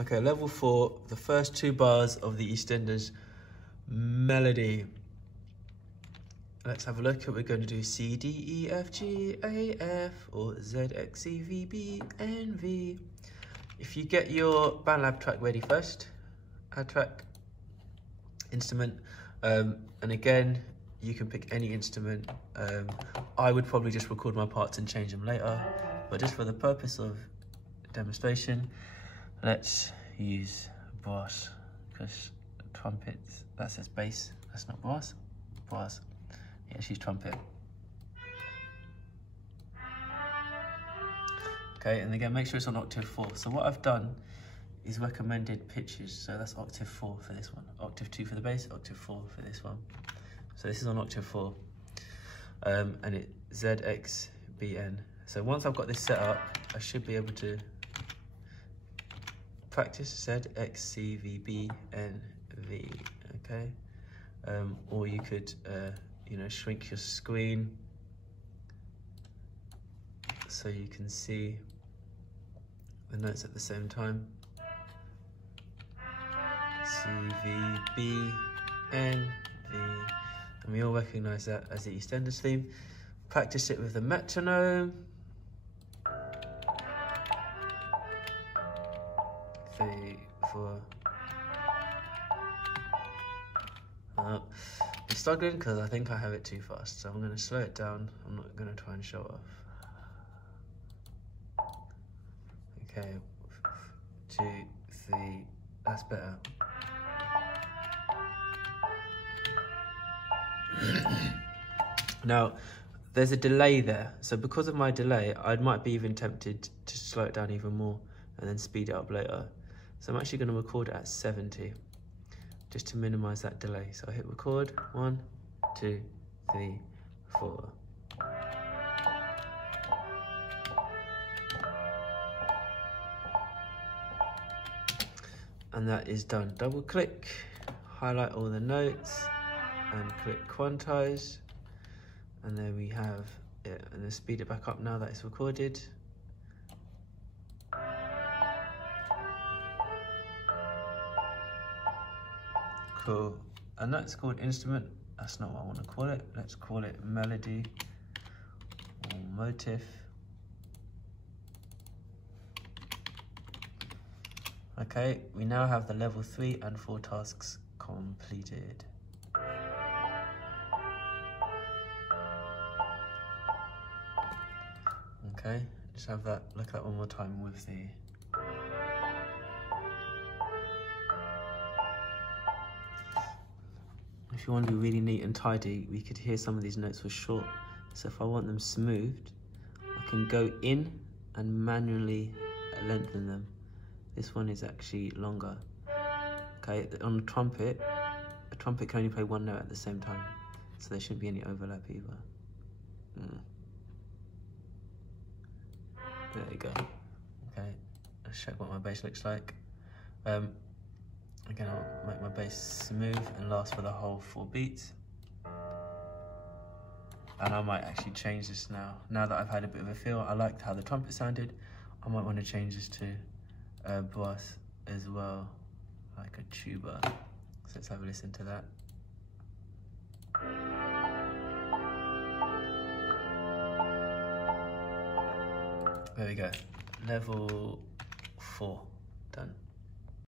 Okay, level 4, the first 2 bars of the EastEnders melody. Let's have a look. We're going to do C, D, E, F, G, A, F, or Z, X, C, V, B, N, V. If you get your BandLab track ready first, add track, instrument, and again, you can pick any instrument. I would probably just record my parts and change them later, but just for the purpose of demonstration, let's use brass, because trumpets, that says bass, that's not brass, brass. Yeah, let's use trumpet. Okay, and again, make sure it's on octave 4. So what I've done is recommended pitches. So that's octave 4 for this one, octave 2 for the bass, octave 4 for this one. So this is on octave 4, and it's Z, X, B, N. So once I've got this set up, I should be able to practice Z, X, C, V, B, N, V, okay? Or you could, shrink your screen so you can see the notes at the same time. C, V, B, N, V. And we all recognize that as the EastEnders theme. Practice it with the metronome. 3, 4. I'm struggling because I think I have it too fast, so I'm going to slow it down. I'm not going to try and show off. Okay, 2, 3, that's better. Now, there's a delay there, so because of my delay, I might be even tempted to slow it down even more and then speed it up later. So I'm actually going to record it at 70, just to minimize that delay. So I hit record, 1, 2, 3, 4. And that is done. Double click, highlight all the notes, and click quantize. And there we have it. And then speed it back up now that it's recorded. Cool. And that's called instrument. That's not what I want to call it. Let's call it melody or motif. Okay, we now have the level 3 and 4 tasks completed. Okay, just have that, look at that one more time with the if you want to be really neat and tidy, we could hear some of these notes were short. So if I want them smoothed, I can go in and manually lengthen them. This one is actually longer. Okay, on a trumpet can only play one note at the same time, so there shouldn't be any overlap either. There you go. Okay, let's check what my bass looks like. Again, I'll make my bass smooth and last for the whole 4 beats. And I might actually change this now. Now that I've had a bit of a feel, I liked how the trumpet sounded. I might want to change this to brass as well, like a tuba. So let's have a listen to that. There we go, level 4, done.